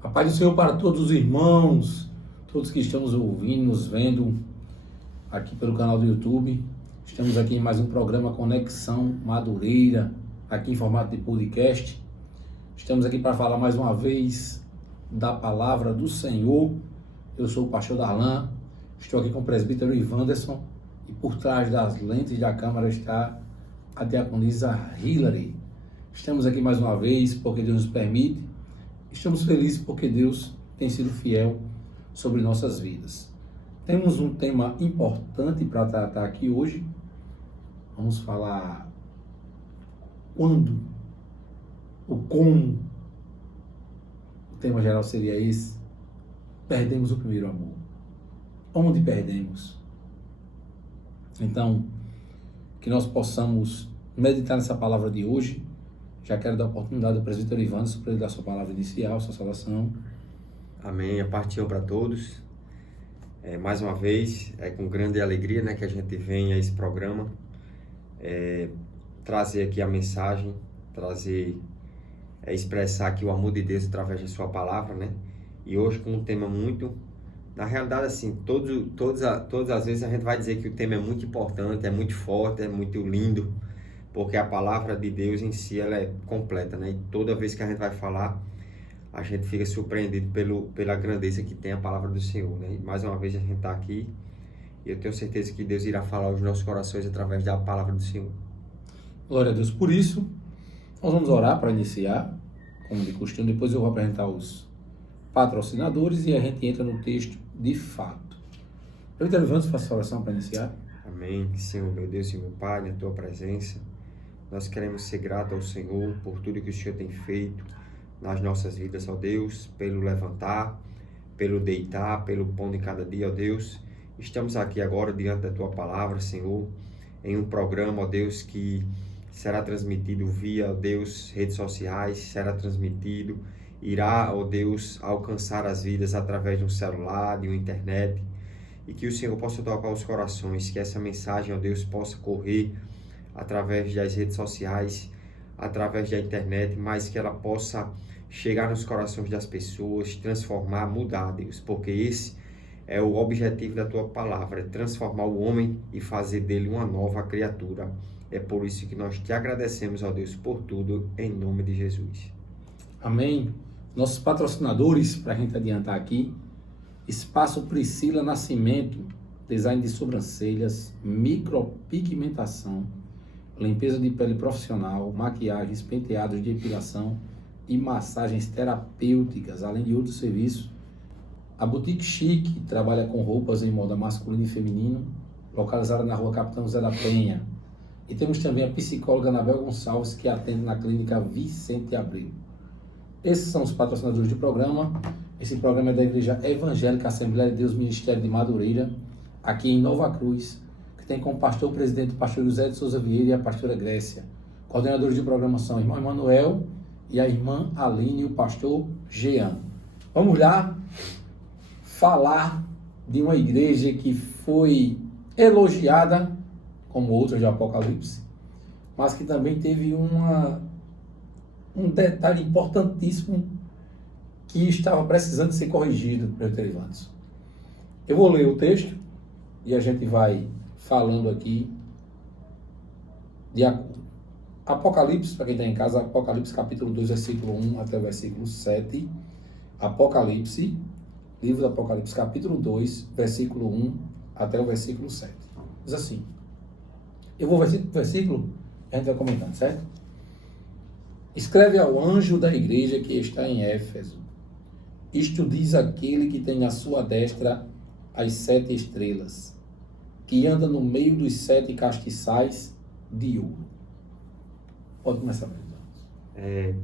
A paz do Senhor para todos os irmãos, todos que estão nos ouvindo, nos vendo aqui pelo canal do YouTube. Estamos aqui em mais um programa Conexão Madureira, aqui em formato de podcast. Estamos aqui para falar mais uma vez da palavra do Senhor. Eu sou o pastor Darlan, estou aqui com o presbítero Ivanderson e por trás das lentes da câmera está a diaconisa Hilary. Estamos aqui mais uma vez porque Deus nos permite. Estamos felizes porque Deus tem sido fiel sobre nossas vidas. Temos um tema importante para tratar aqui hoje. Vamos falar quando, o como. O tema geral seria esse. Perdemos o primeiro amor. Onde perdemos? Então, que nós possamos meditar nessa palavra de hoje. Já quero dar a oportunidade ao presbítero Ivanderson para ele dar sua palavra inicial, sua saudação. Amém. A paz do Senhor para todos. Mais uma vez, é com grande alegria, que a gente vem a esse programa trazer aqui a mensagem, expressar aqui o amor de Deus através da sua palavra, E hoje com um tema muito... Na realidade, assim, todas as vezes a gente vai dizer que o tema é muito importante, é muito forte, é muito lindo, porque a palavra de Deus em si, ela é completa, E toda vez que a gente vai falar, a gente fica surpreendido pela grandeza que tem a palavra do Senhor, E mais uma vez a gente está aqui, e eu tenho certeza que Deus irá falar aos nossos corações através da palavra do Senhor. Glória a Deus por isso. Nós vamos orar para iniciar, como de costume. Depois eu vou apresentar os patrocinadores e a gente entra no texto de fato. Presbítero Ivanderson, faça a oração para iniciar. Amém. Senhor, meu Deus e meu Pai, na Tua presença, nós queremos ser gratos ao Senhor por tudo que o Senhor tem feito nas nossas vidas, ó Deus, pelo levantar, pelo deitar, pelo pão de cada dia, ó Deus. Estamos aqui agora diante da Tua palavra, Senhor, em um programa, ó Deus, que será transmitido via, ó Deus, redes sociais, será transmitido, irá, ó Deus, alcançar as vidas através de um celular, de uma internet, e que o Senhor possa tocar os corações, que essa mensagem, ó Deus, possa correr através das redes sociais, através da internet, mas que ela possa chegar nos corações das pessoas, transformar, mudar, Deus, porque esse é o objetivo da Tua palavra, é transformar o homem e fazer dele uma nova criatura. É por isso que nós te agradecemos, ó Deus, por tudo, em nome de Jesus. Amém. Nossos patrocinadores, para a gente adiantar aqui: Espaço Priscila Nascimento, design de sobrancelhas, micropigmentação, limpeza de pele profissional, maquiagens, penteados de depilação e massagens terapêuticas, além de outros serviços. A Boutique Chique trabalha com roupas em moda masculino e feminino, localizada na rua Capitão José da Penha. E temos também a psicóloga Anabel Gonçalves, que atende na clínica Vicente Abreu. Esses são os patrocinadores do programa. Esse programa é da Igreja Evangélica Assembleia de Deus Ministério de Madureira, aqui em Nova Cruz, que tem como pastor o presidente o pastor José de Souza Vieira e a pastora Grécia. Coordenadores de programa são o irmão Emanuel e a irmã Aline e o pastor Jean. Vamos lá falar de uma igreja que foi elogiada, como outras de Apocalipse, mas que também teve um detalhe importantíssimo que estava precisando ser corrigido, presbítero Ivanderson. Eu vou ler o texto e a gente vai falando aqui de acordo. Apocalipse, para quem está em casa, Apocalipse capítulo 2, versículo 1 até o versículo 7. Apocalipse, livro do Apocalipse capítulo 2, versículo 1 até o versículo 7. Diz assim. Eu vou versículo, a gente vai comentando, certo? Escreve ao anjo da igreja que está em Éfeso. Isto diz aquele que tem à sua destra as 7 estrelas, que anda no meio dos 7 castiçais de ouro. Pode começar, presidente.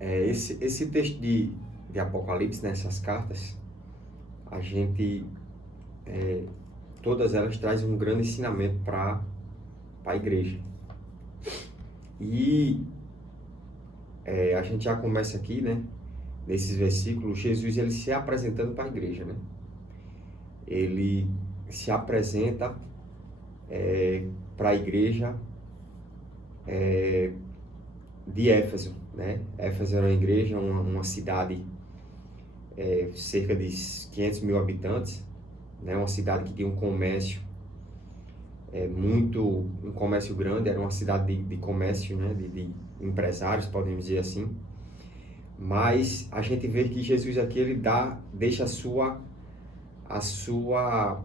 Esse texto de Apocalipse, nessas cartas, a gente, todas elas trazem um grande ensinamento para a igreja. E a gente já começa aqui, nesses versículos, Jesus ele se apresentando para a igreja, Ele se apresenta para a igreja de Éfeso, né? Éfeso era uma igreja, uma cidade, cerca de 500 mil habitantes, né? Uma cidade que tinha um comércio, um comércio grande, era uma cidade de comércio, né? De empresários, podemos dizer assim. Mas a gente vê que Jesus aqui, ele deixa a sua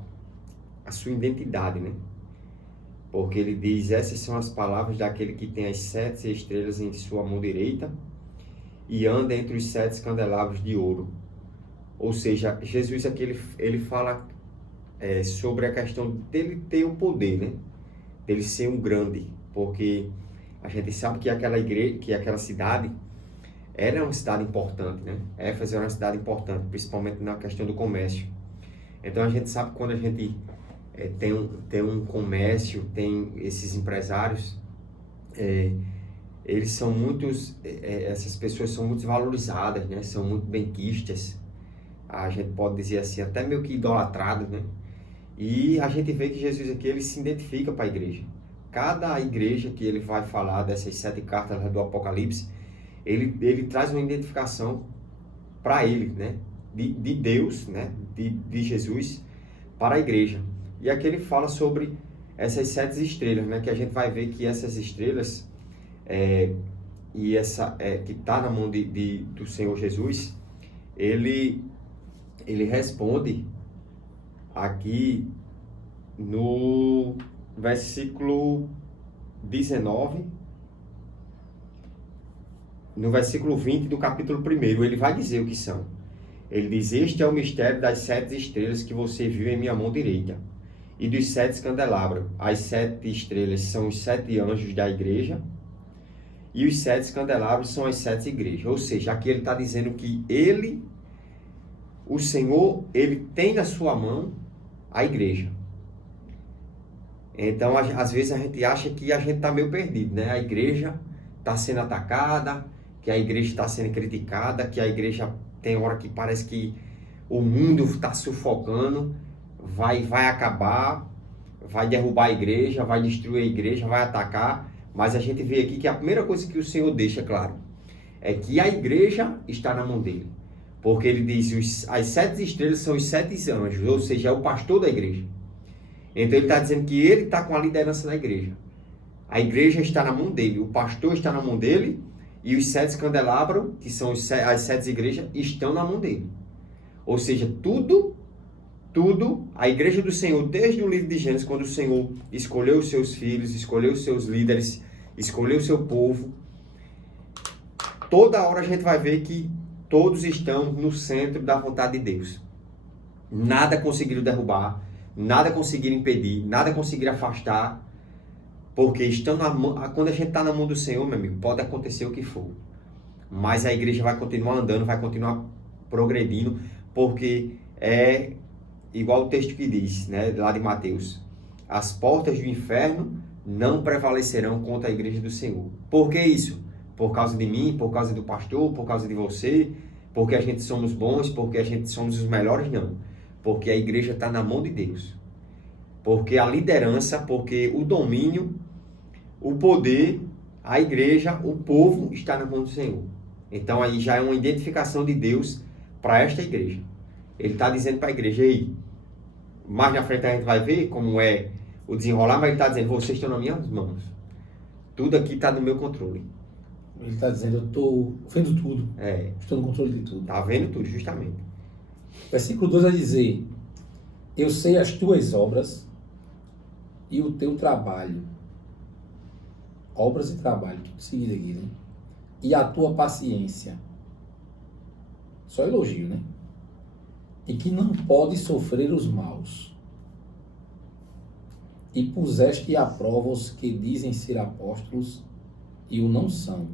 identidade, né? Porque ele diz: essas são as palavras daquele que tem as 7 estrelas em sua mão direita e anda entre os 7 candelabros de ouro. Ou seja, Jesus aqui, ele fala sobre a questão dele ter o poder, né? Dele ser um grande, porque a gente sabe que aquela igreja, que aquela cidade era uma cidade importante, né? Éfeso era uma cidade importante, principalmente na questão do comércio. Então a gente sabe que quando a gente tem um comércio, tem esses empresários, eles são essas pessoas são muito valorizadas, né? São muito benquistas, a gente pode dizer assim, até meio que idolatrados, né? E a gente vê que Jesus aqui, ele se identifica para a igreja. Cada igreja que ele vai falar dessas 7 cartas do Apocalipse, ele traz uma identificação para ele, né? De Deus, né? De Jesus para a igreja. E aqui ele fala sobre essas 7 estrelas, né? Que a gente vai ver que essas estrelas, que está na mão do Senhor Jesus, ele responde aqui no versículo 19, no versículo 20 do capítulo 1, ele vai dizer o que são. Ele diz: este é o mistério das 7 estrelas que você viu em minha mão direita, e dos 7 candelabros. As 7 estrelas são os 7 anjos da igreja, e os 7 candelabros são as 7 igrejas. Ou seja, aqui ele está dizendo que o Senhor, ele tem na sua mão a igreja. Então, às vezes a gente acha que a gente está meio perdido, né? A igreja está sendo atacada, que a igreja está sendo criticada, que a igreja tem hora que parece que o mundo está sufocando, vai acabar, vai derrubar a igreja, vai destruir a igreja, vai atacar. Mas a gente vê aqui que a primeira coisa que o Senhor deixa claro é que a igreja está na mão dele. Porque ele diz, as 7 estrelas são os 7 anjos, ou seja, é o pastor da igreja. Então ele está dizendo que ele está com a liderança da igreja. A igreja está na mão dele, o pastor está na mão dele, e os 7 candelabros, que são as 7 igrejas, estão na mão dele. Ou seja, tudo, a igreja do Senhor, desde o livro de Gênesis, quando o Senhor escolheu os seus filhos, escolheu os seus líderes, escolheu o seu povo, toda hora a gente vai ver que todos estão no centro da vontade de Deus. Nada conseguiram derrubar, nada conseguiram impedir, nada conseguiram afastar, porque estão quando a gente está na mão do Senhor, meu amigo, pode acontecer o que for. Mas a igreja vai continuar andando, vai continuar progredindo, porque é igual o texto que diz, né, lá de Mateus: as portas do inferno não prevalecerão contra a igreja do Senhor. Por que isso? Por causa de mim, por causa do pastor, por causa de você, porque a gente somos bons, porque a gente somos os melhores? Não. Porque a igreja está na mão de Deus. Porque a liderança, porque o domínio, o poder, a igreja, o povo está na mão do Senhor. Então aí já é uma identificação de Deus para esta igreja. Ele está dizendo para a igreja aí, mais na frente a gente vai ver como é o desenrolar, mas ele está dizendo: vocês estão nas minhas mãos. Tudo aqui está no meu controle. Ele está dizendo: eu estou vendo tudo. Estou no controle de tudo. Está vendo tudo, justamente. Versículo 2 vai dizer: eu sei as tuas obras e o teu trabalho. Obras e trabalho, tudo seguido aqui, né? E a tua paciência. Só elogio, né? E que não pode sofrer os maus. E puseste à prova os que dizem ser apóstolos e o não são.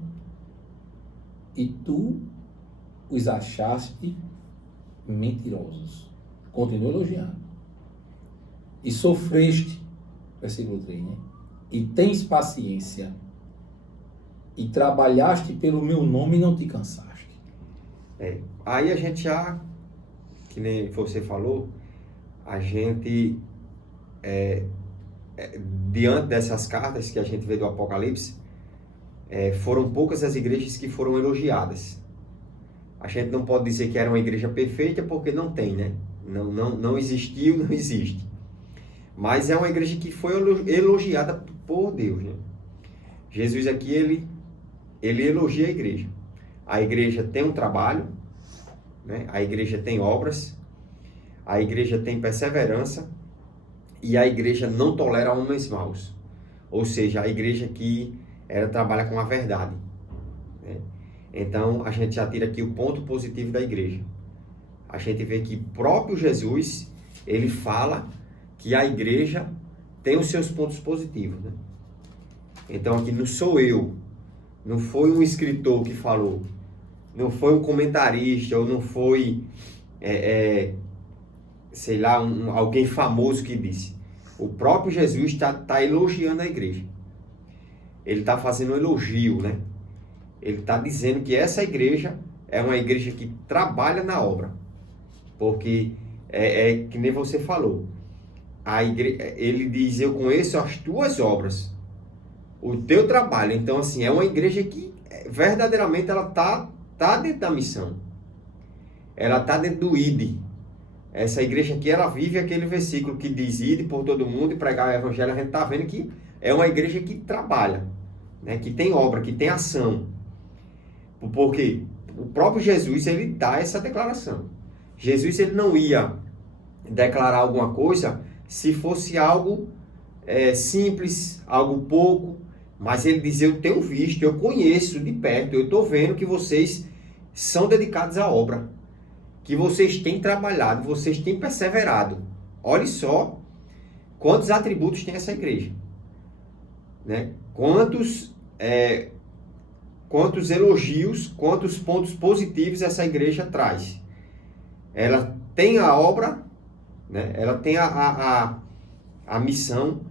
E tu os achaste mentirosos. Continua elogiando. E sofreste, versículo 3, né? E tens paciência. E trabalhaste pelo meu nome e não te cansaste. Aí a gente já, que nem você falou, a gente, diante dessas cartas que a gente vê do Apocalipse, foram poucas as igrejas que foram elogiadas. A gente não pode dizer que era uma igreja perfeita porque não tem, né? Não existiu, não existe. Mas é uma igreja que foi elogiada por Deus, né? Jesus aqui, ele elogia a igreja. A igreja tem um trabalho, né? A igreja tem obras, a igreja tem perseverança e a igreja não tolera homens maus. Ou seja, a igreja que ela trabalha com a verdade, né? Então, a gente já tira aqui o ponto positivo da igreja. A gente vê que próprio Jesus, ele fala que a igreja tem os seus pontos positivos, né? Então, aqui não sou eu, não foi um escritor que falou, não foi um comentarista, ou não foi, sei lá, alguém famoso que disse. O próprio Jesus está elogiando a igreja. Ele está fazendo um elogio, né? Ele está dizendo que essa igreja é uma igreja que trabalha na obra. Porque que nem você falou. Ele diz, eu conheço as tuas obras, o teu trabalho. Então, assim, é uma igreja que verdadeiramente ela tá dentro da missão. Ela está dentro do ID. Essa igreja aqui, ela vive aquele versículo que diz, ide por todo mundo e pregar o evangelho. A gente está vendo que é uma igreja que trabalha, né? Que tem obra, que tem ação. Porque o próprio Jesus, ele dá essa declaração. Jesus, ele não ia declarar alguma coisa se fosse algo simples, algo pouco, mas ele diz, eu tenho visto, eu conheço de perto, eu estou vendo que vocês são dedicados à obra, que vocês têm trabalhado, vocês têm perseverado. Olha só quantos atributos tem essa igreja, né? Quantos elogios, quantos pontos positivos essa igreja traz. Ela tem a obra, né? Ela tem a missão,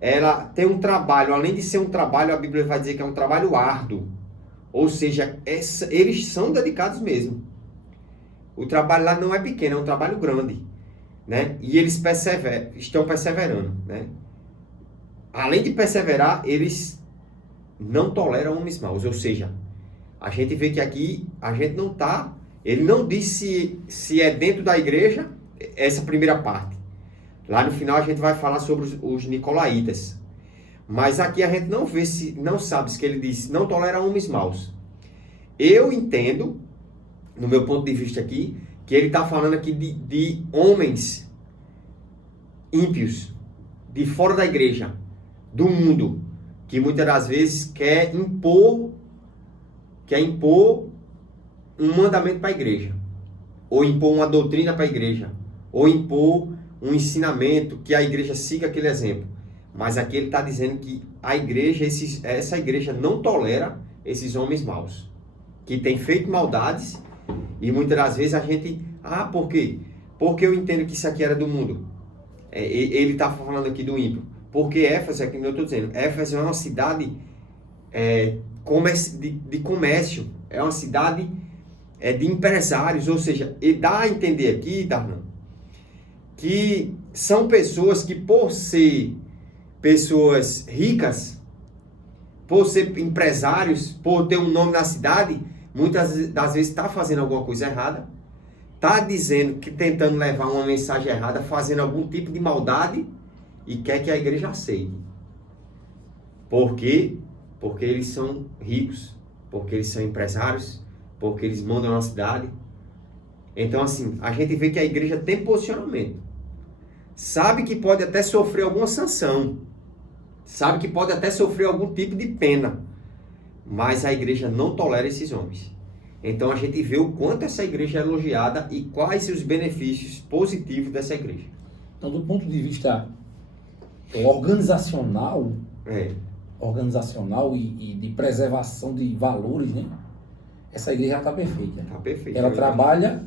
ela tem um trabalho, além de ser um trabalho, a Bíblia vai dizer que é um trabalho árduo, ou seja, eles são dedicados mesmo. O trabalho lá não é pequeno, é um trabalho grande, né? E eles estão perseverando, né? Além de perseverar, eles não toleram homens maus, ou seja, a gente vê que aqui a gente não está, ele não disse se é dentro da igreja, essa primeira parte. Lá no final a gente vai falar sobre os nicolaítas. Mas aqui a gente não sabe se ele disse não tolera homens maus. Eu entendo, no meu ponto de vista aqui, que ele está falando aqui de homens ímpios, de fora da igreja, do mundo, que muitas das vezes quer impor um mandamento para a igreja, ou impor uma doutrina para a igreja, ou impor um ensinamento que a igreja siga aquele exemplo. Mas aqui ele está dizendo que a igreja, essa igreja não tolera esses homens maus, que têm feito maldades, e muitas das vezes a gente, por quê? Porque eu entendo que isso aqui era do mundo. Ele está falando aqui do ímpio. Porque Éfeso, é que eu estou dizendo, Éfeso é uma cidade de comércio, é uma cidade de empresários, ou seja, ele dá a entender aqui, Darlan, que são pessoas que, por ser pessoas ricas, por ser empresários, por ter um nome na cidade, muitas das vezes está fazendo alguma coisa errada, está dizendo que tentando levar uma mensagem errada, fazendo algum tipo de maldade e quer que a igreja aceite. Por quê? Porque eles são ricos, porque eles são empresários, porque eles mandam na cidade. Então, assim, a gente vê que a igreja tem posicionamento. Sabe que pode até sofrer alguma sanção. Sabe que pode até sofrer algum tipo de pena. Mas a igreja não tolera esses homens. Então a gente vê o quanto essa igreja é elogiada e quais os benefícios positivos dessa igreja. Então, do ponto de vista organizacional, e de preservação de valores, né? Essa igreja está perfeita. Está perfeita. Ela trabalha,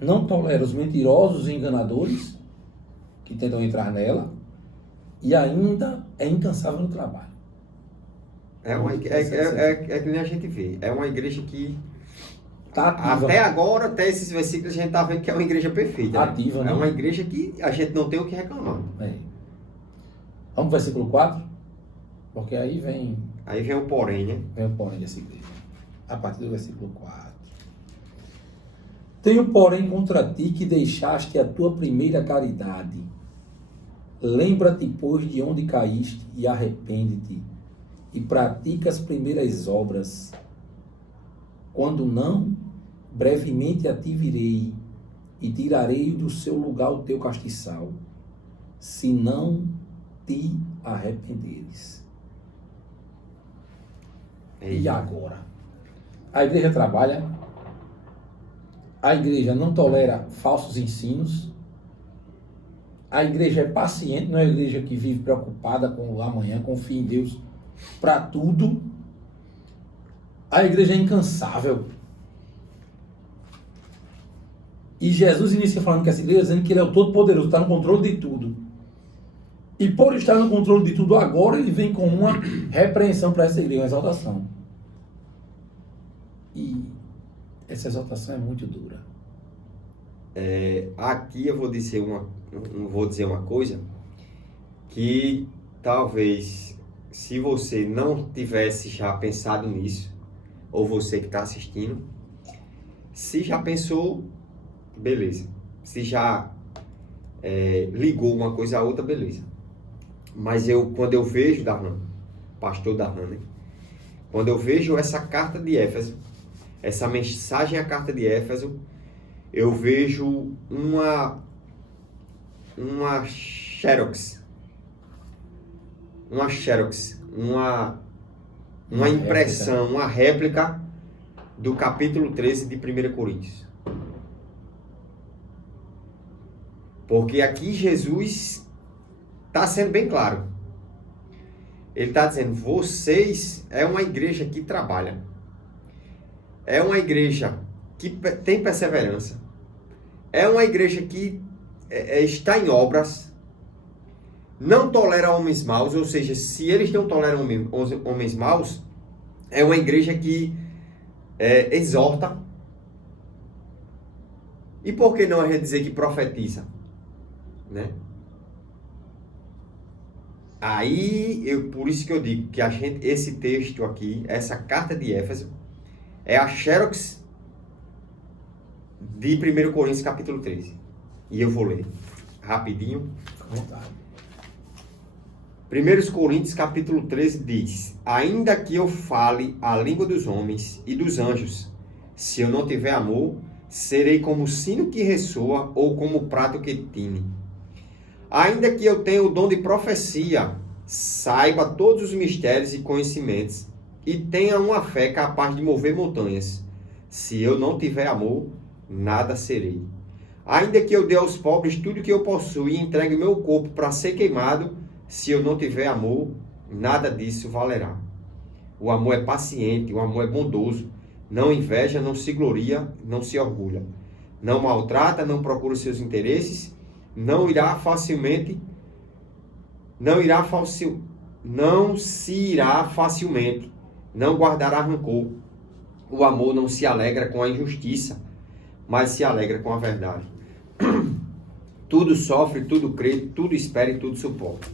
não tolera os mentirosos e enganadores que tentam entrar nela e ainda é incansável no trabalho. É que nem a gente vê. É uma igreja que tá ativa. Até agora, até esses versículos, a gente está vendo que é uma igreja perfeita. Ativa, né? É uma igreja que a gente não tem o que reclamar. Vamos para o versículo 4? Porque aí vem Aí vem o porém, né? Vem o porém dessa igreja. A partir do versículo 4. Tenho, porém, contra ti que deixaste a tua primeira caridade. Lembra-te, pois, de onde caíste e arrepende-te, e pratica as primeiras obras. Quando não, brevemente a ti virei, e tirarei do seu lugar o teu castiçal, se não te arrependeres. E agora? A igreja trabalha, a igreja não tolera falsos ensinos, a igreja é paciente, não é a igreja que vive preocupada com o amanhã, confia em Deus para tudo. A igreja é incansável. E Jesus inicia falando que essa igreja, dizendo que ele é o Todo-Poderoso, está no controle de tudo. E por estar no controle de tudo agora, ele vem com uma repreensão para essa igreja, uma exaltação. E essa exaltação é muito dura. Aqui eu vou dizer uma coisa que talvez, se você não tivesse já pensado nisso, ou você que está assistindo, se já pensou, beleza. Se já ligou uma coisa a outra, beleza. Mas quando eu vejo, pastor Darlan, né? Quando eu vejo essa carta de Éfeso, essa mensagem à carta de Éfeso, eu vejo uma xerox, uma impressão, uma réplica do capítulo 13 de 1 Coríntios. Porque aqui Jesus está sendo bem claro. Ele está dizendo, vocês é uma igreja que trabalha. É uma igreja que tem perseverança. É uma igreja que está em obras. Não tolera homens maus, ou seja, se eles não toleram homens maus, é uma igreja que exorta. E por que não a gente dizer que profetiza? Né? Aí, por isso que eu digo que esse texto aqui, essa carta de Éfeso, é a xerox de 1 Coríntios capítulo 13. E eu vou ler rapidinho. 1 Coríntios capítulo 13 diz: ainda que eu fale a língua dos homens e dos anjos, se eu não tiver amor, serei como o sino que ressoa ou como o prato que tine. Ainda que eu tenha o dom de profecia, saiba todos os mistérios e conhecimentos, e tenha uma fé capaz de mover montanhas, se eu não tiver amor, nada serei. Ainda que eu dê aos pobres tudo que eu possuo e entregue meu corpo para ser queimado, se eu não tiver amor, nada disso valerá. O amor é paciente, o amor é bondoso, não inveja, não se gloria, não se orgulha, não maltrata, não procura os seus interesses, não se irá facilmente, não guardará rancor. O amor não se alegra com a injustiça, mas se alegra com a verdade. Tudo sofre, tudo crê, tudo espera e tudo suporta.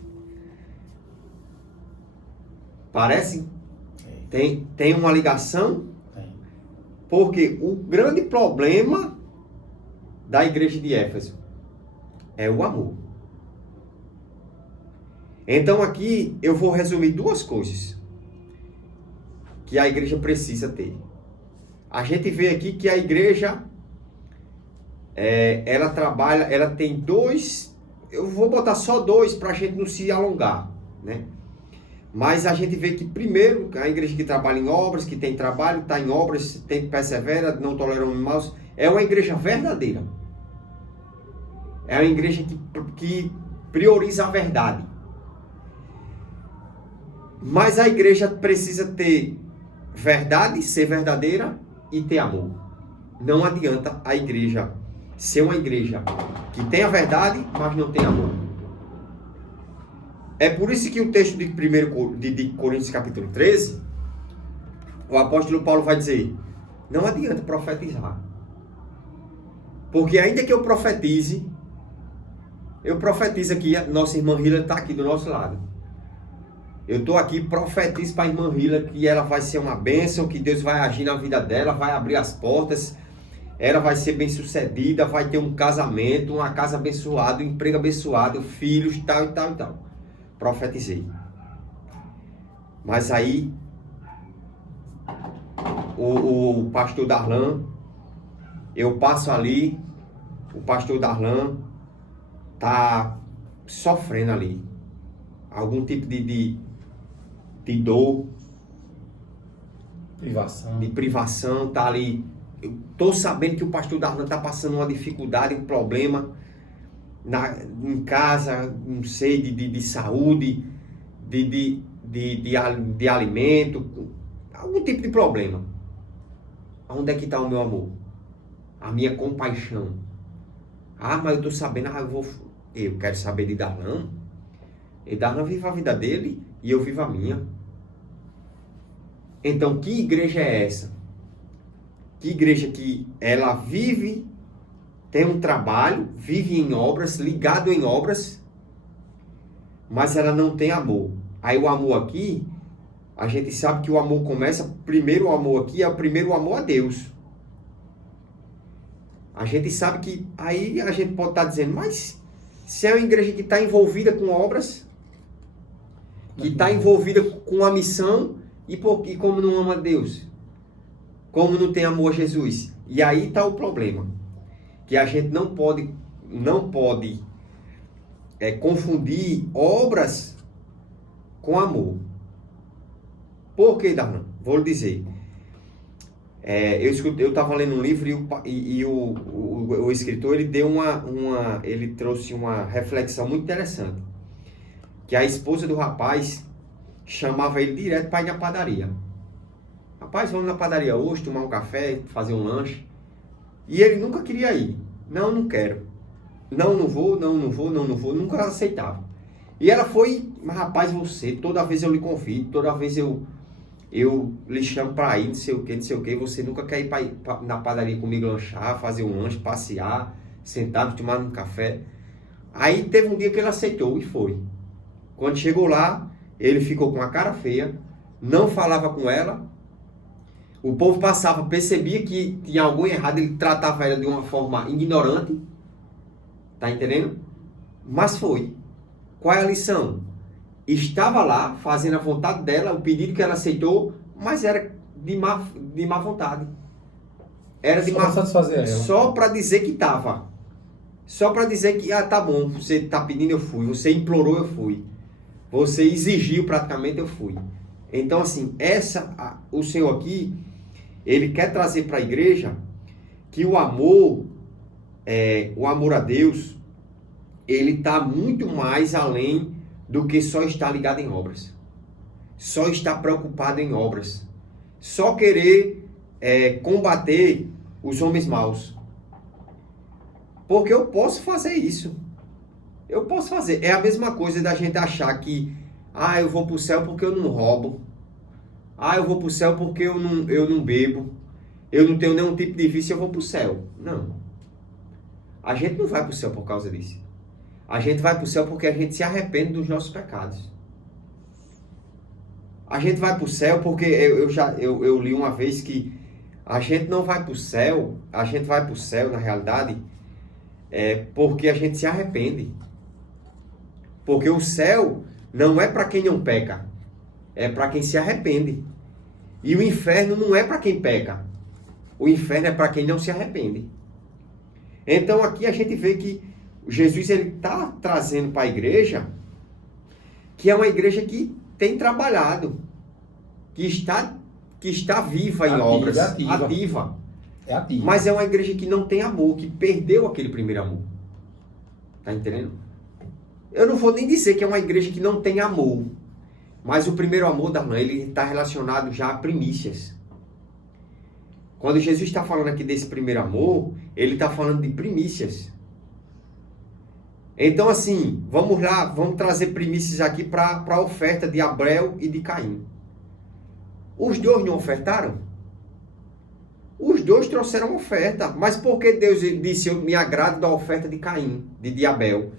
Parece? Tem uma ligação? Porque o grande problema da igreja de Éfeso é o amor. Então aqui eu vou resumir duas coisas que a igreja precisa ter. A gente vê aqui que a igreja, ela trabalha, ela tem dois, eu vou botar só dois para a gente não se alongar, né? Mas a gente vê que primeiro, a igreja que trabalha em obras, que tem trabalho, está em obras, persevera, não tolera homens maus, é uma igreja verdadeira. É uma igreja que prioriza a verdade. Mas a igreja precisa ter verdade, ser verdadeira e ter amor. Não adianta a igreja ser uma igreja que tem a verdade, mas não tem amor. É por isso que o texto de 1 Coríntios capítulo 13, o apóstolo Paulo vai dizer, não adianta profetizar. Porque ainda que eu profetizo aqui, a nossa irmã Hila está aqui do nosso lado. Eu estou aqui, profetizo para a irmã Rila que ela vai ser uma bênção, que Deus vai agir na vida dela, vai abrir as portas, ela vai ser bem sucedida, vai ter um casamento, uma casa abençoada, um emprego abençoado, filhos, tal e tal e tal. Profetizei. Mas aí, o pastor Darlan, eu passo ali, o pastor Darlan tá sofrendo ali. Algum tipo de dor, privação, tá ali. Eu tô sabendo que o pastor Darlan tá passando uma dificuldade, um problema em casa, não sei, de saúde, de alimento, algum tipo de problema. Onde é que está o meu amor? A minha compaixão. Ah, mas eu tô sabendo, eu quero saber de Darlan. E Darlan vive a vida dele e eu vivo a minha. Então, que igreja é essa? Que igreja que ela vive, tem um trabalho, vive em obras, ligado em obras, mas ela não tem amor. Aí o amor aqui, a gente sabe que o amor começa, primeiro o amor aqui é o primeiro amor a Deus. A gente sabe que, aí a gente pode estar dizendo, mas se é uma igreja que está envolvida com obras, que está envolvida com a missão, e como não ama Deus? Como não tem amor a Jesus? E aí está o problema. Que a gente não pode confundir obras com amor. Por que, Darlan? Vou lhe dizer. Eu estava lendo um livro e o escritor ele deu ele trouxe uma reflexão muito interessante. Que a esposa do rapaz chamava ele direto para ir na padaria. Rapaz, vamos na padaria hoje, tomar um café, fazer um lanche. E ele nunca queria ir. Não quero. Não vou, nunca aceitava. E ela foi, mas rapaz, toda vez eu lhe convido, toda vez eu lhe chamo para ir, não sei o que, você nunca quer ir na padaria comigo lanchar, fazer um lanche, passear, sentar, tomar um café. Aí teve um dia que ele aceitou e foi. Quando chegou lá, ele ficou com a cara feia, não falava com ela, o povo passava, percebia que tinha algo errado, ele tratava ela de uma forma ignorante, tá entendendo? Mas foi. Qual é a lição? Estava lá, fazendo a vontade dela, o pedido que ela aceitou, mas era de má vontade. Era de má satisfazer ela. Só para dizer que estava. Só para dizer que, tá bom, você está pedindo, eu fui. Você implorou, eu fui. Você exigiu praticamente, eu fui. Então, assim, o Senhor aqui, Ele quer trazer para a igreja que o amor a Deus, ele está muito mais além do que só estar ligado em obras. Só estar preocupado em obras. Só querer combater os homens maus. Porque eu posso fazer isso. Eu posso fazer. É a mesma coisa da gente achar que eu vou para o céu porque eu não roubo. Eu vou para o céu porque eu não bebo. Eu não tenho nenhum tipo de vício, eu vou para o céu. Não. A gente não vai para o céu por causa disso. A gente vai para o céu porque a gente se arrepende dos nossos pecados. A gente vai para o céu porque eu li uma vez que a gente não vai para o céu, a gente vai para o céu, na realidade, porque a gente se arrepende. Porque o céu não é para quem não peca, é para quem se arrepende. E o inferno não é para quem peca, o inferno é para quem não se arrepende. Então aqui a gente vê que Jesus está trazendo para a igreja, que é uma igreja que tem trabalhado, que está viva em obras, ativa. É ativa. Mas é uma igreja que não tem amor, que perdeu aquele primeiro amor. Tá entendendo? Eu não vou nem dizer que é uma igreja que não tem amor, mas o primeiro amor da mãe, ele está relacionado já a primícias. Quando Jesus está falando aqui desse primeiro amor, ele está falando de primícias. Então, assim, vamos lá, vamos trazer primícias aqui para a oferta de Abel e de Caim. Os dois não ofertaram? Os dois trouxeram oferta. Mas por que Deus disse, eu me agrado da oferta de Caim, de Abel?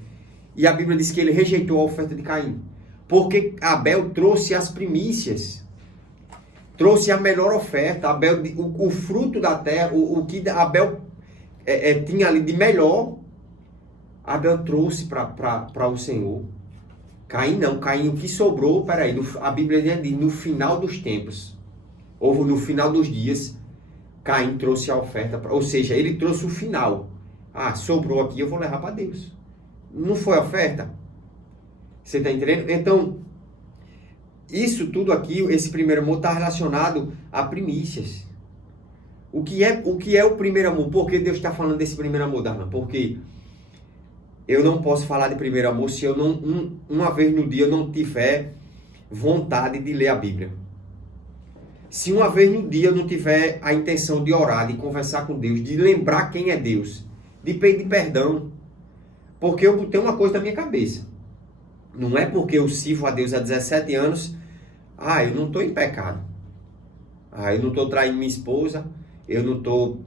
E a Bíblia diz que ele rejeitou a oferta de Caim. Porque Abel trouxe as primícias, trouxe a melhor oferta. Abel, o fruto da terra, o que Abel tinha ali de melhor, Abel trouxe para o Senhor. Caim não, Caim o que sobrou, a Bíblia diz, no final dos tempos, ou no final dos dias, Caim trouxe a oferta, ou seja, ele trouxe o final. Ah, sobrou aqui, eu vou levar para Deus. Não foi oferta? Você está entendendo? Então, isso tudo aqui, esse primeiro amor está relacionado a primícias. O que é o primeiro amor? Por que Deus está falando desse primeiro amor, Darlan? Porque eu não posso falar de primeiro amor se eu não, uma vez no dia, eu não tiver vontade de ler a Bíblia. Se uma vez no dia eu não tiver a intenção de orar, de conversar com Deus, de lembrar quem é Deus, de pedir perdão. Porque eu botei uma coisa na minha cabeça. Não é porque eu sirvo a Deus há 17 anos, eu não estou em pecado. Eu não estou traindo minha esposa, eu não estou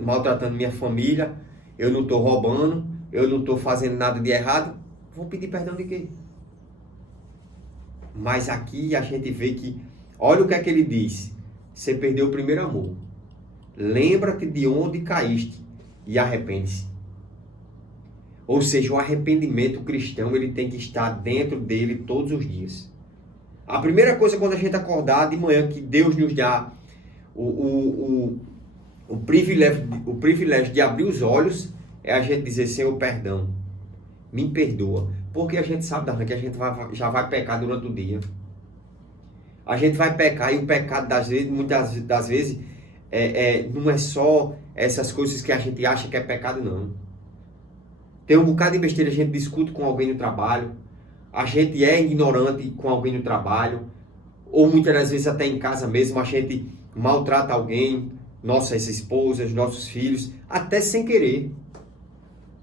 maltratando minha família, eu não estou roubando, eu não estou fazendo nada de errado. Vou pedir perdão de quê? Mas aqui a gente vê que, olha o que é que ele diz. Você perdeu o primeiro amor. Lembra-te de onde caíste e arrepende-se. Ou seja, o arrependimento cristão, ele tem que estar dentro dele todos os dias. A primeira coisa quando a gente acordar de manhã, que Deus nos dá o privilégio de abrir os olhos, é a gente dizer, Senhor, perdão, me perdoa. Porque a gente sabe, Darlan, que a gente já vai pecar durante o dia. A gente vai pecar e o pecado, muitas das vezes, não é só essas coisas que a gente acha que é pecado, não. Tem um bocado de besteira, a gente discute com alguém no trabalho, a gente é ignorante com alguém no trabalho, ou muitas das vezes até em casa mesmo, a gente maltrata alguém, nossas esposas, nossos filhos, até sem querer.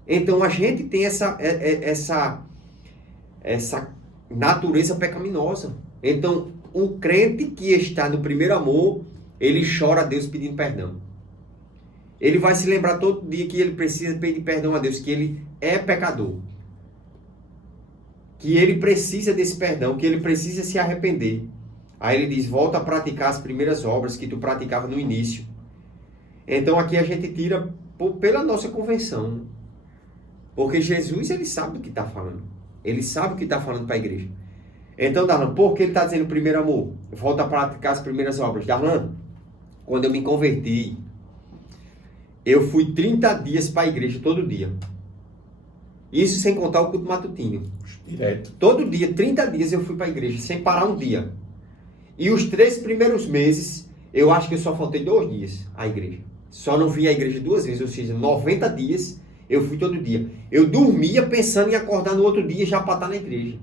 Então a gente tem essa natureza pecaminosa. Então o crente que está no primeiro amor, ele chora a Deus pedindo perdão. Ele vai se lembrar todo dia que ele precisa pedir perdão a Deus, que ele é pecador. Que ele precisa desse perdão, que ele precisa se arrepender. Aí ele diz, volta a praticar as primeiras obras que tu praticava no início. Então aqui a gente tira pela nossa convenção. Porque Jesus, ele sabe do que está falando. Ele sabe o que está falando para a igreja. Então, Darlan, por que ele está dizendo primeiro amor? Volta a praticar as primeiras obras. Darlan, quando eu me converti, eu fui 30 dias para a igreja todo dia. Isso sem contar o culto matutino. Direto. Todo dia, 30 dias eu fui para a igreja, sem parar um dia. E os 3 primeiros meses, eu acho que eu só faltei 2 dias à igreja. Só não vim à igreja 2 vezes, ou seja, 90 dias eu fui todo dia. Eu dormia pensando em acordar no outro dia já para estar na igreja.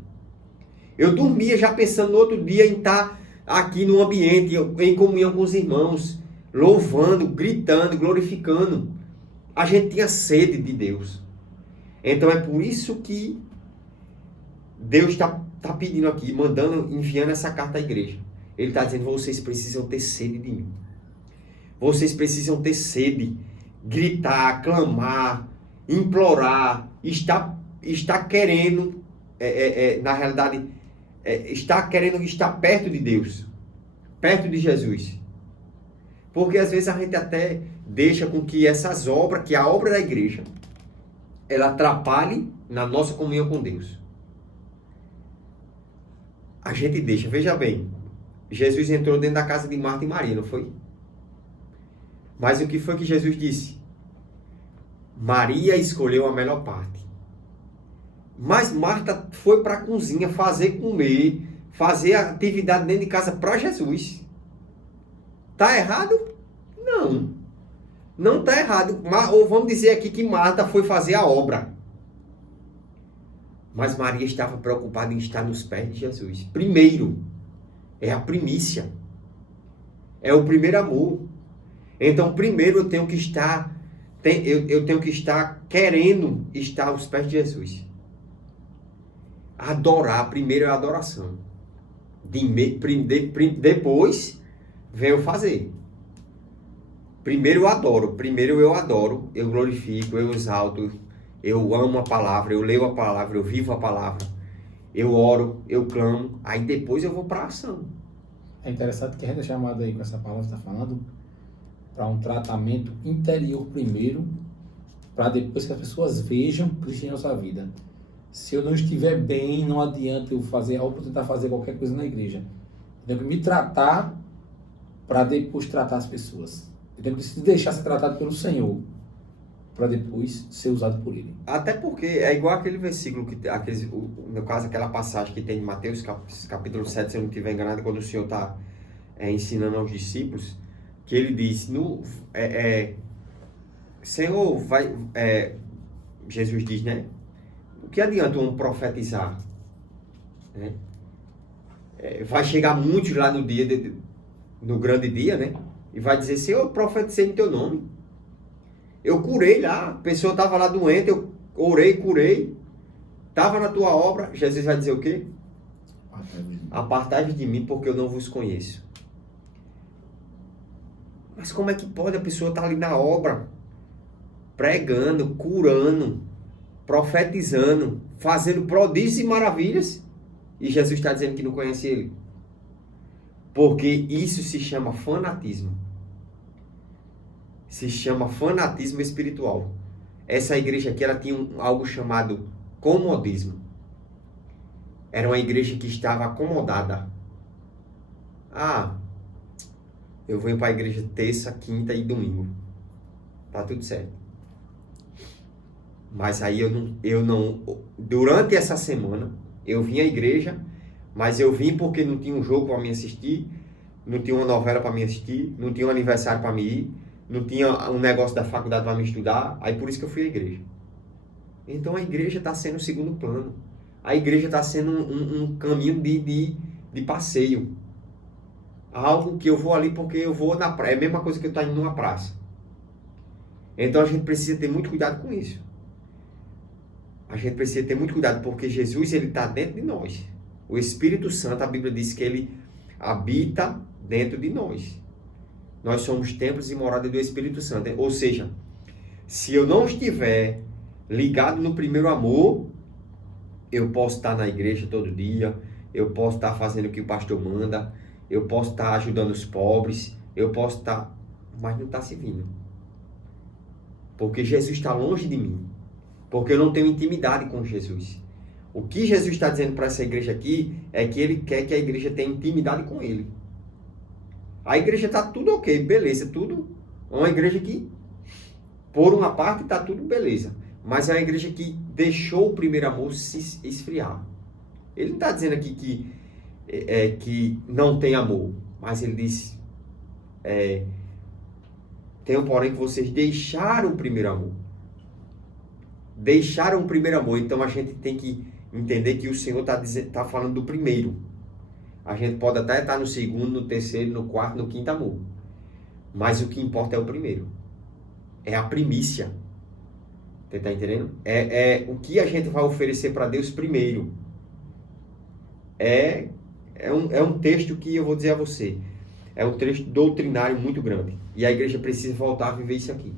Eu dormia já pensando no outro dia em estar aqui no ambiente, em comunhão com os irmãos, louvando, gritando, glorificando. A gente tinha sede de Deus. Então é por isso que Deus está pedindo aqui, enviando essa carta à igreja. Ele está dizendo, vocês precisam ter sede de mim. Vocês precisam ter sede, gritar, clamar, implorar, está querendo, na realidade, está querendo estar perto de Deus, perto de Jesus. Porque às vezes a gente até deixa com que essas obras, que a obra da igreja, ela atrapalhe na nossa comunhão com Deus. A gente deixa, veja bem, Jesus entrou dentro da casa de Marta e Maria, não foi? Mas o que foi que Jesus disse? Maria escolheu a melhor parte. Mas Marta foi para a cozinha fazer comer, fazer atividade dentro de casa para Jesus. Tá errado? Não. Não tá errado. Ou vamos dizer aqui que Marta foi fazer a obra. Mas Maria estava preocupada em estar nos pés de Jesus. Primeiro, é a primícia. É o primeiro amor. Então, primeiro eu tenho que estar, eu tenho que estar querendo estar aos pés de Jesus. Adorar, primeiro é a adoração. Depois vem o fazer. Primeiro eu adoro, eu glorifico, eu exalto, eu amo a palavra, eu leio a palavra, eu vivo a palavra. eu oro, eu clamo, aí depois eu vou para a ação. É interessante que a gente é chamado aí com essa palavra que está falando para um tratamento interior primeiro, para depois que as pessoas vejam Cristo em nossa vida. Se eu não estiver bem, não adianta eu fazer algo para tentar fazer qualquer coisa na igreja. Eu tenho que me tratar para depois tratar as pessoas. Eu tenho que se deixar ser tratado pelo Senhor para depois ser usado por Ele. Até porque é igual aquele versículo, no caso aquela passagem que tem em Mateus capítulo 7, se eu não estiver enganado, quando o Senhor está ensinando aos discípulos, que ele diz, Senhor, Jesus diz, né? O que adianta um profetizar? Né? Vai chegar muitos lá no grande dia, né? E vai dizer, Senhor, eu profetizei em teu nome. Eu curei lá, a pessoa estava lá doente, eu orei, curei. Estava na tua obra. Jesus vai dizer o quê? Apartai-vos de mim, porque eu não vos conheço. Mas como é que pode a pessoa estar ali na obra, pregando, curando, profetizando, fazendo prodígios e maravilhas, e Jesus está dizendo que não conhece ele? Porque isso se chama fanatismo. Se chama fanatismo espiritual. Essa igreja aqui, ela tinha algo chamado comodismo. Era uma igreja que estava acomodada. Eu venho para a igreja terça, quinta e domingo. Tá tudo certo. Mas aí eu não durante essa semana, eu vim à igreja, mas eu vim porque não tinha um jogo para me assistir, não tinha uma novela para me assistir, não tinha um aniversário para me ir, não tinha um negócio da faculdade para me estudar, aí por isso que eu fui à igreja. Então a igreja está sendo o segundo plano. A igreja está sendo um caminho de passeio. Algo que eu vou ali porque eu vou na praia. É a mesma coisa que eu estou indo numa praça. Então a gente precisa ter muito cuidado com isso. A gente precisa ter muito cuidado porque Jesus, ele está dentro de nós. O Espírito Santo, a Bíblia diz que ele habita dentro de nós. Nós somos templos e morada do Espírito Santo. Ou seja, se eu não estiver ligado no primeiro amor, eu posso estar na igreja todo dia, eu posso estar fazendo o que o pastor manda, eu posso estar ajudando os pobres, eu posso estar... mas não está servindo. Porque Jesus está longe de mim. Porque eu não tenho intimidade com Jesus. O que Jesus está dizendo para essa igreja aqui é que ele quer que a igreja tenha intimidade com ele. A igreja está tudo ok, beleza, tudo. É uma igreja que, por uma parte, está tudo beleza. Mas é uma igreja que deixou o primeiro amor se esfriar. Ele não está dizendo aqui que não tem amor. Mas ele diz, tenho porém que vocês deixaram o primeiro amor. Deixaram o primeiro amor. Então a gente tem que entender que o Senhor está falando do primeiro. A gente pode até estar no segundo, no terceiro, no quarto, no quinto amor. Mas o que importa é o primeiro. É a primícia. Você está entendendo? É o que a gente vai oferecer para Deus primeiro. É um texto que eu vou dizer a você. É um texto doutrinário muito grande. E a igreja precisa voltar a viver isso aqui.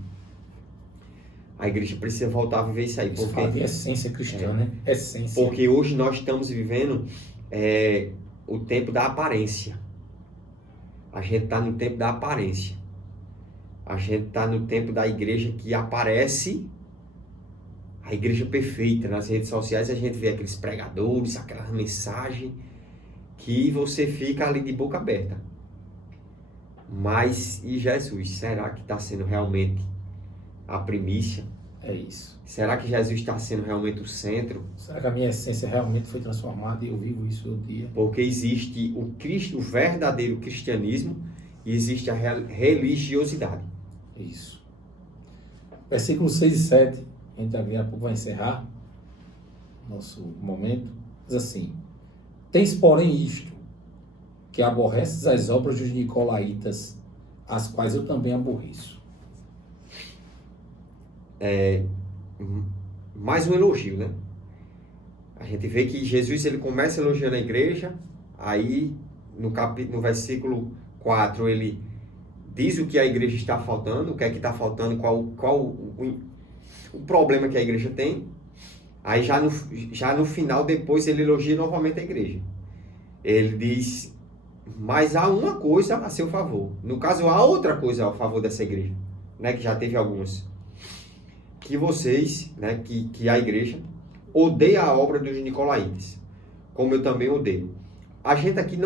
A igreja precisa voltar a viver isso aí. Isso fala de essência cristã, né? Essência. Porque hoje nós estamos vivendo o tempo da aparência. A gente está no tempo da aparência. A gente está no tempo da igreja que aparece, a igreja perfeita. Nas redes sociais a gente vê aqueles pregadores, aquela mensagem que você fica ali de boca aberta. Mas e Jesus? Será que está sendo realmente a primícia? É isso. Será que Jesus está sendo realmente o centro? Será que a minha essência realmente foi transformada e eu vivo isso todo dia? Porque existe o verdadeiro cristianismo e existe a religiosidade. Isso. Versículos 6 e 7, a gente daqui a pouco vai encerrar nosso momento. Diz assim: tens, porém, isto, que aborreces as obras dos nicolaítas, as quais eu também aborreço. Mais um elogio, né? A gente vê que Jesus, ele começa elogiando a igreja, aí no versículo 4 ele diz o que a igreja está faltando, o que é que está faltando, qual o problema que a igreja tem. Aí já no final, depois, ele elogia novamente a igreja. Ele diz, mas há uma coisa a seu favor. No caso, há outra coisa a favor dessa igreja, né, que já teve algumas. Que vocês, né, que a igreja odeia a obra dos nicolaítas, como eu também odeio. A gente aqui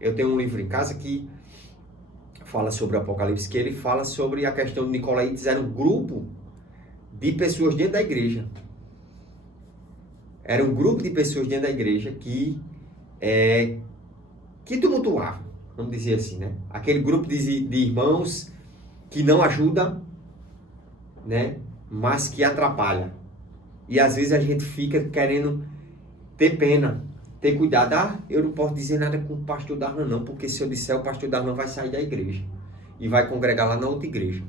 eu tenho um livro em casa que fala sobre o Apocalipse, que ele fala sobre a questão de nicolaítas, era um grupo de pessoas dentro da igreja. Era um grupo de pessoas dentro da igreja que tumultuava, vamos dizer assim, né? Aquele grupo de irmãos que não ajuda, né? Mas que atrapalha. E às vezes a gente fica querendo ter pena, ter cuidado. Eu não posso dizer nada com o pastor Darlan não, porque se eu disser, o pastor Darlan vai sair da igreja e vai congregar lá na outra igreja.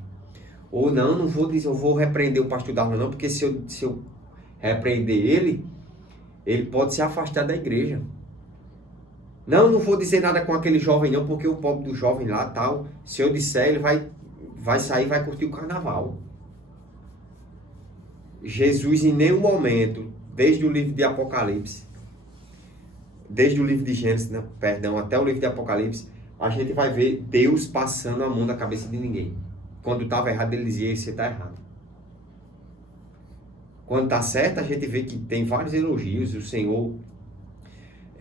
Ou não vou dizer, eu vou repreender o pastor Darlan não, porque se eu repreender ele pode se afastar da igreja. Não vou dizer nada com aquele jovem não, porque o pobre do jovem lá, tal, se eu disser, ele vai sair e vai curtir o carnaval. Jesus em nenhum momento, desde o livro de Apocalipse, desde o livro de Gênesis, né, perdão, até o livro de Apocalipse, a gente vai ver Deus passando a mão na cabeça de ninguém. Quando estava errado, ele dizia, você está errado. Quando está certo, a gente vê que tem vários elogios. O Senhor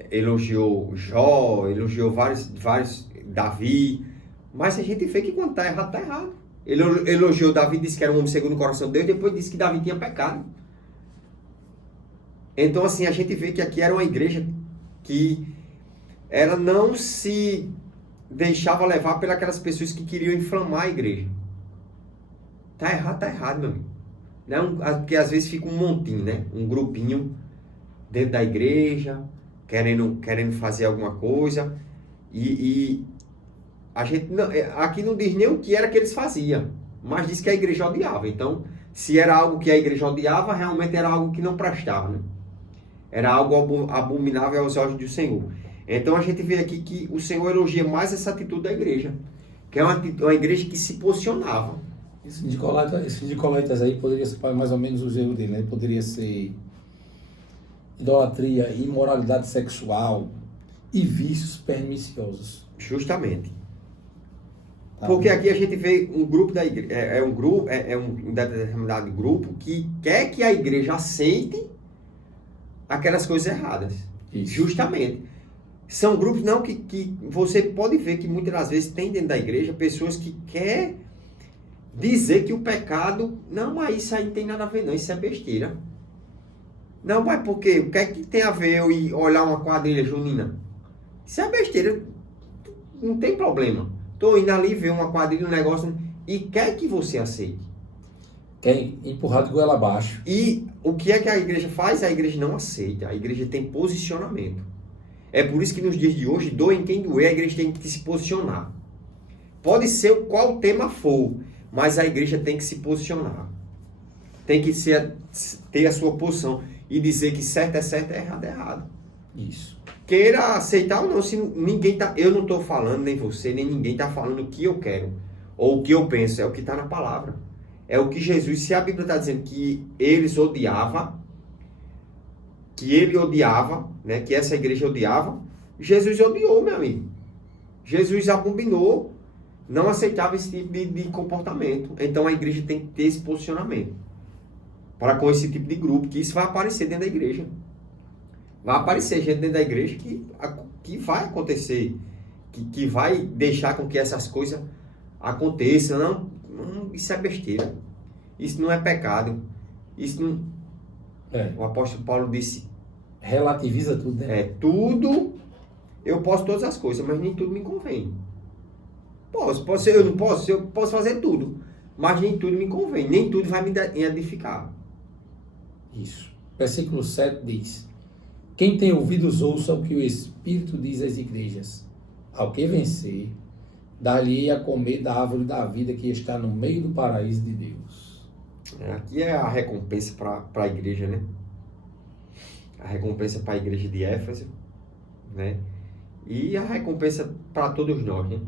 elogiou Jó, elogiou vários Davi, mas a gente vê que quando está errado, está errado. Ele elogiou Davi, disse que era um homem segundo o coração de Deus, depois disse que Davi tinha pecado. Então, assim, a gente vê que aqui era uma igreja que ela não se deixava levar pelas pessoas que queriam inflamar a igreja. Tá errado, meu amigo. Não, porque às vezes fica um montinho, né? Um grupinho dentro da igreja, querendo fazer alguma coisa. E a gente aqui não diz nem o que era que eles faziam, mas diz que a igreja odiava. Então, se era algo que a igreja odiava, realmente era algo que não prestava, né? Era algo abominável aos olhos do Senhor. Então a gente vê aqui que o Senhor elogia mais essa atitude da igreja, que é uma igreja que se posicionava. Esses nicolaítas aí poderia ser mais ou menos o erro dele, né? Poderia ser idolatria, imoralidade sexual e vícios perniciosos. Justamente. Tá. Porque aqui a gente vê um grupo da igreja, um determinado grupo que quer que a igreja aceite aquelas coisas erradas. Isso. Justamente. São grupos não que você pode ver que muitas das vezes tem dentro da igreja pessoas que quer dizer que o pecado, não, mas isso aí não tem nada a ver não, isso é besteira. Não, mas por quê? O que é que tem a ver eu ir olhar uma quadrilha junina? Isso é besteira, não tem problema. Estou indo ali ver uma quadrilha, um negócio, e quer que você aceite. Quer empurrar de goela abaixo. E o que é que a igreja faz? A igreja não aceita, a igreja tem posicionamento. É por isso que nos dias de hoje, doem quem doer, a igreja tem que se posicionar. Pode ser qual tema for, mas a igreja tem que se posicionar. Tem que ter a sua posição e dizer que certo é certo, é errado é errado. Isso. Queira aceitar ou não, se ninguém tá, eu não estou falando, nem você, nem ninguém está falando o que eu quero, ou o que eu penso, é o que está na palavra. É o que Jesus, se a Bíblia está dizendo que ele odiava, né, que essa igreja odiava, Jesus odiou, meu amigo. Jesus abominou, não aceitava esse tipo de comportamento. Então a igreja tem que ter esse posicionamento para com esse tipo de grupo, que isso vai aparecer dentro da igreja. Vai aparecer gente dentro da igreja que vai acontecer, que vai deixar com que essas coisas aconteçam. Não, isso é besteira. Isso não é pecado. Isso não... O apóstolo Paulo disse... Relativiza tudo, né? Tudo... Eu posso todas as coisas, mas nem tudo me convém. Eu posso fazer tudo, mas nem tudo me convém. Nem tudo vai me edificar. Isso. Versículo 7 diz: quem tem ouvidos ouça o que o Espírito diz às igrejas. Ao que vencer, dar-lhe a comer da árvore da vida que está no meio do paraíso de Deus. Aqui é a recompensa para a igreja, né? A recompensa para a igreja de Éfeso, né? E a recompensa para todos nós, né?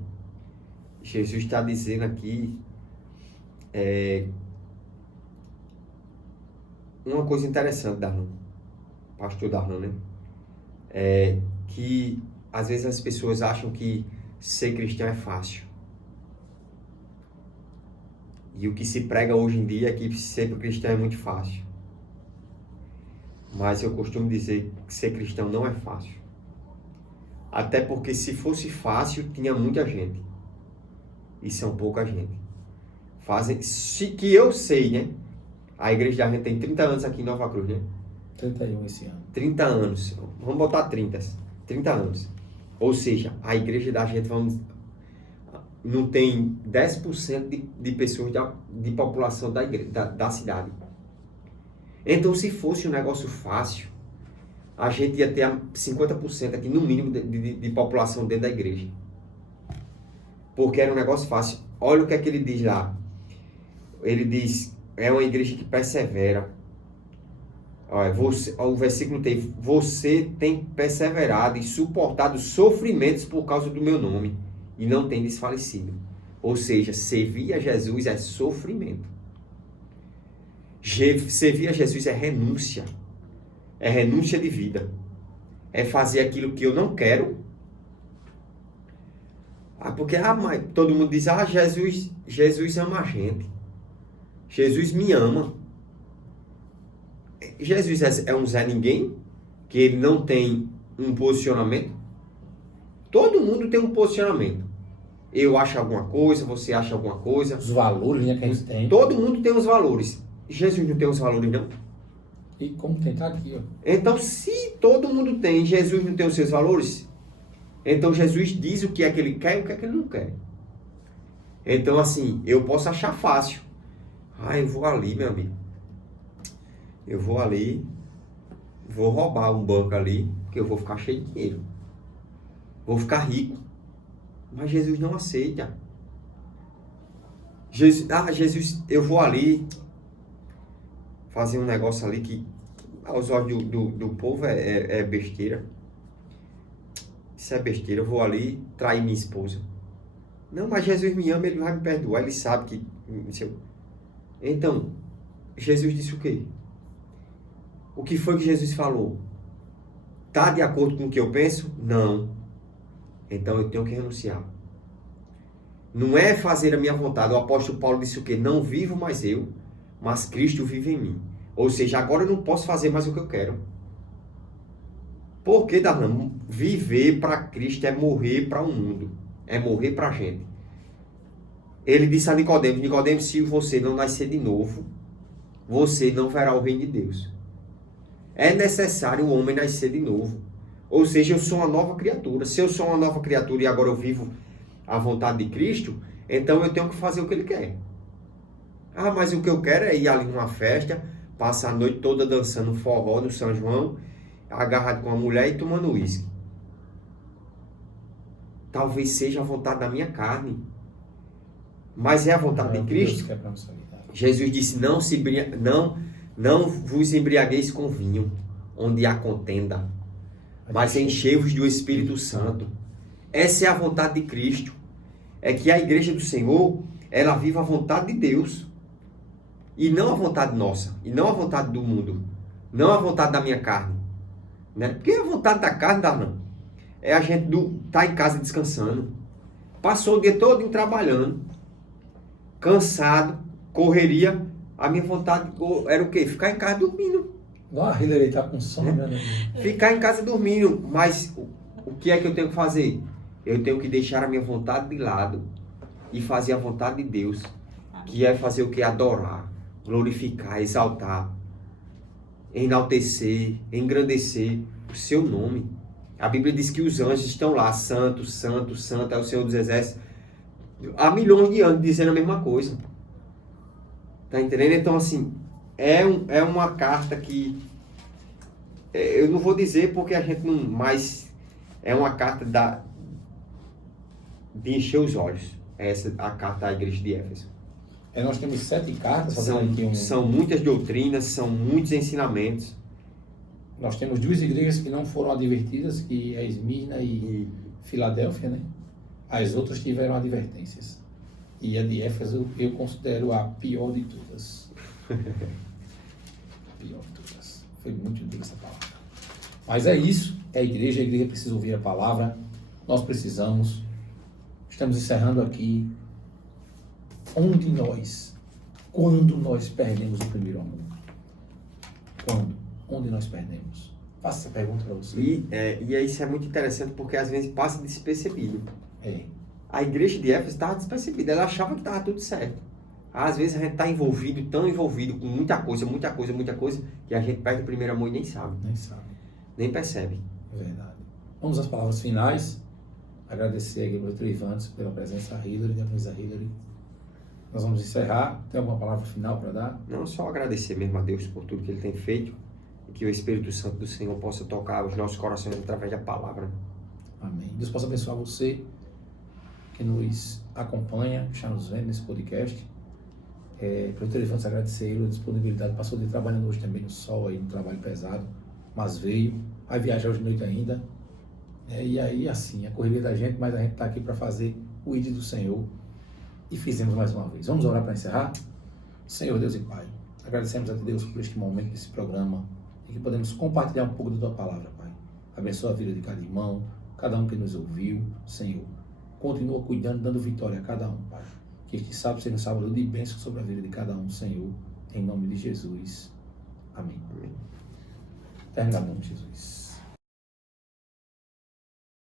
Jesus está dizendo aqui uma coisa interessante, Darlan, pastor Darlan, né? É que às vezes as pessoas acham que ser cristão é fácil. E o que se prega hoje em dia é que ser cristão é muito fácil. Mas eu costumo dizer que ser cristão não é fácil. Até porque se fosse fácil, tinha muita gente. E são pouca gente. Que eu sei, né? A igreja da gente tem 30 anos aqui em Nova Cruz, né? 31 esse ano. 30 anos. Vamos botar 30. 30 anos. Ou seja, a igreja da gente não tem 10% de pessoas de população da cidade. Então, se fosse um negócio fácil, a gente ia ter 50% aqui, no mínimo, de população dentro da igreja. Porque era um negócio fácil. Olha o que é que ele diz lá. Ele diz, é uma igreja que persevera. Olha, o versículo tem, você tem perseverado e suportado sofrimentos por causa do meu nome e não tem desfalecido. Ou seja, servir a Jesus é sofrimento. Servir a Jesus é renúncia. É renúncia de vida. É fazer aquilo que eu não quero. Porque mas todo mundo diz, Jesus ama a gente. Jesus me ama. Jesus é um Zé Ninguém, que ele não tem um posicionamento. Todo mundo tem um posicionamento. Eu acho alguma coisa, você acha alguma coisa. Os valores, né, que a gente tem. Todo mundo tem os valores. Jesus não tem os valores, não? E como tem, tá aqui, ó. Então, se todo mundo tem, Jesus não tem os seus valores, então Jesus diz o que é que ele quer e o que é que ele não quer. Então, assim, eu posso achar fácil. Eu vou ali, meu amigo. Eu vou ali, vou roubar um banco ali, porque eu vou ficar cheio de dinheiro. Vou ficar rico. Mas Jesus não aceita. Jesus, eu vou ali fazer um negócio ali que aos olhos do povo é besteira. Isso é besteira. Eu vou ali trair minha esposa. Não, mas Jesus me ama, ele vai me perdoar. Ele sabe que... Então, Jesus disse o quê? O que foi que Jesus falou? Está de acordo com o que eu penso? Não. Então eu tenho que renunciar. Não é fazer a minha vontade. O apóstolo Paulo disse o quê? Não vivo mais eu, mas Cristo vive em mim. Ou seja, agora eu não posso fazer mais o que eu quero. Por que, Darlan? Viver para Cristo é morrer para o mundo. É morrer para a gente. Ele disse a Nicodemos, Nicodemos, se você não nascer de novo, você não verá o reino de Deus. É necessário o homem nascer de novo. Ou seja, eu sou uma nova criatura. Se eu sou uma nova criatura e agora eu vivo a vontade de Cristo, então eu tenho que fazer o que ele quer. Mas o que eu quero é ir ali numa festa, passar a noite toda dançando forró no São João, agarrado com a mulher e tomando uísque. Talvez seja a vontade da minha carne. Mas é a vontade de Cristo. Jesus disse, não vos embriagueis com vinho, onde há contenda, mas enchei-vos do Espírito Santo. Essa é a vontade de Cristo. É que a igreja do Senhor, ela viva a vontade de Deus. E não a vontade nossa. E não a vontade do mundo. Não a vontade da minha carne. Né? Porque a vontade da carne, Darlan, é a gente estar em casa descansando. Passou o dia todo trabalhando. Cansado. Correria. A minha vontade era o quê? Ficar em casa dormindo. A Hillary tá com sono, né? Ficar em casa dormindo. Mas o que é que eu tenho que fazer? Eu tenho que deixar a minha vontade de lado e fazer a vontade de Deus, que é fazer o que? Adorar, glorificar, exaltar, enaltecer, engrandecer o seu nome. A Bíblia diz que os anjos estão lá, santo, santo, santo, é o Senhor dos Exércitos, há milhões de anos dizendo a mesma coisa. Tá entendendo? Então, assim, é uma carta que eu não vou dizer porque a gente não, mas é uma carta de encher os olhos. Essa é a carta à igreja de Éfeso. Nós temos 7 cartas. São muitas doutrinas, são muitos ensinamentos. Nós temos 2 igrejas que não foram advertidas, que é Esmirna e Filadélfia, né? As outras tiveram advertências. E a de Éfeso eu considero a pior de todas. pior de todas. Foi muito dura essa palavra. Mas é isso, é a igreja precisa ouvir a palavra, nós precisamos. Estamos encerrando aqui. Quando nós perdemos o primeiro amor? Quando? Onde nós perdemos? Faça essa pergunta para você. E isso é muito interessante porque às vezes passa despercebido. É. A igreja de Éfeso estava despercebida, ela achava que estava tudo certo. Às vezes a gente está envolvido, tão envolvido com muita coisa, que a gente perde o primeiro amor e nem sabe. Nem percebe. É verdade. Vamos às palavras finais. Agradecer aqui ao Dr. Ivantes pela presença, a Hilary, da mesa Hilary. Nós vamos encerrar. Tem alguma palavra final para dar? Não, só agradecer mesmo a Deus por tudo que Ele tem feito e que o Espírito Santo do Senhor possa tocar os nossos corações através da palavra. Amém. Deus possa abençoar você que nos acompanha, que está nos vendo nesse podcast. Para o Dr. Ivantes agradecer ele a disponibilidade. Passou de trabalhando hoje também no sol, aí, no trabalho pesado, mas veio. Vai viajar hoje de noite ainda. E aí, assim, a correria da gente, mas a gente está aqui para fazer o ID do Senhor. E fizemos mais uma vez. Vamos orar para encerrar? Senhor, Deus e Pai, agradecemos a Deus por este momento, desse programa, e que podemos compartilhar um pouco da Tua Palavra, Pai. Abençoa a vida de cada irmão, cada um que nos ouviu, Senhor. Continua cuidando, dando vitória a cada um, Pai. Que este sábado seja um sábado de bênção sobre a vida de cada um, Senhor. Em nome de Jesus. Amém. Terminado em nome de Jesus.